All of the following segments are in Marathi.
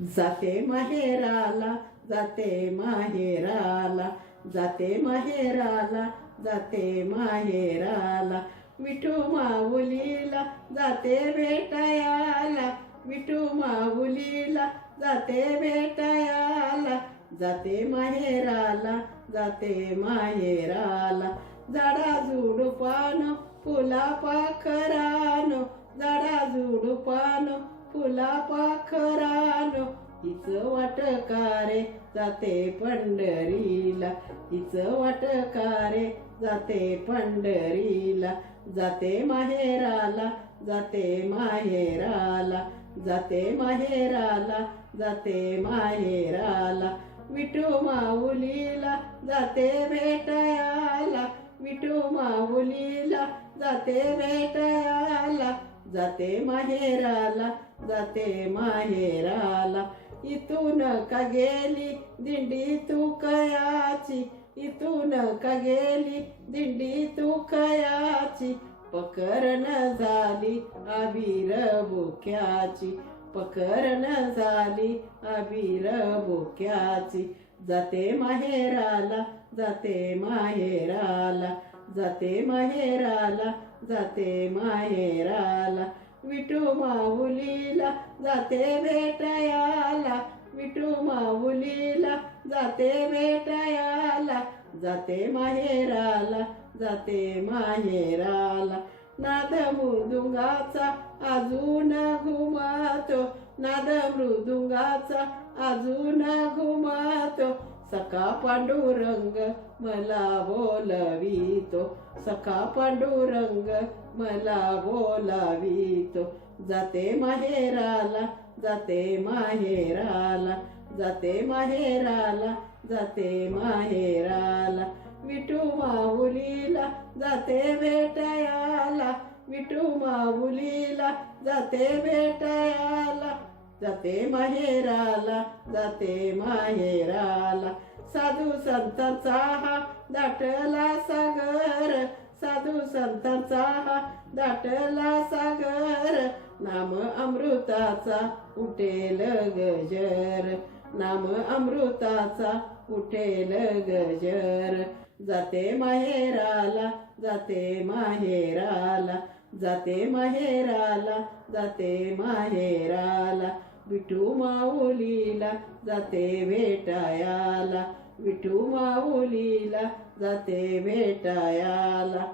जाते माहेराला जाते माहेराला जाते माहेराला जाते माहेराला. विठू माऊलीला जाते भेटायाला विठू माऊलीला जाते भेटायाला. जाते माहेराला जाते माहेराला. झाडा झुडुपान फुला पाखरानो झाडा झुडुपान फुला पाखरानो हिच वाटकारे जाते पंढरीला. हिच वाटकारे जाते पंढरीला. जाते माहेराला जाते माहेराला. जाते माहेराला जाते माहेराला. विठू माऊलीला जाते भेटायाला. विठू माऊलीला जाते भेटायाला. जाते माहेराला जाते माहेराला. इथून का गेली दिंडी तू कयाची इथून का गेली दिंडी तू कयाची पकरण झाली अबीर बोक्याची. पकरण झाली अबीर बोक्याची. जाते माहेराला जाते माहेराला. जाते माहेराला जाते माहेराला. विठू माऊलीला जाते भेटायाला. विठू माऊलीला जाते भेटायाला. जाते माहेराला जाते माहेराला. नाद मृदुंगाचा अजून घुमातो. नाद मृदुंगाचा अजून घुमातो. सखा पांडुरंग मला बोलवितो. सखा पांडुरंग मला बोलावितो. जाते माहेराला जाते माहेराला जाते माहेराला जाते माहेराला. विठू माऊलीला जाते भेटायाला विठू माऊलीला जाते भेटायाला. जाते माहेराला जाते माहेराला. साधू संतांचा हा दाटला सागर साधू संतांचा हा दाटला सागर. नाम अमृताचा उठेल गजर नाम अमृताचा उठेल गजर. जाते माहेराला जाते माहेराला जाते माहेराला जाते माहेराला. विठू माऊलीला जाते भेटायाला. विठू माऊलीला जाते भेटायाला.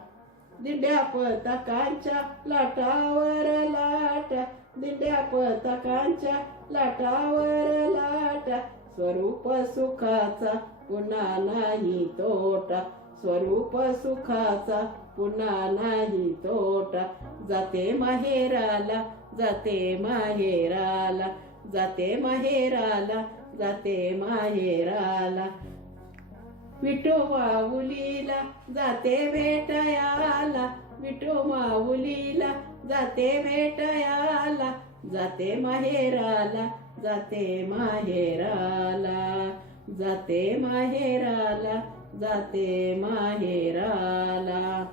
दिंड्या पताकांच्या लाटावर लाटा. दिंड्या पताकांच्या लाटावर लाटा. स्वरूप सुखाचा पुन्हा नाही तोटा. स्वरूप सुखाचा पुन्हा नाही तोटा. जाते माहेराला जाते माहेराला जाते माहेराला जाते माहेराला. विठो माऊलीला जाते भेटायाला विठो माऊलीला जाते भेटायाला जाते माहेराला जाते माहेराला. जाते माहेराला जाते माहेराला.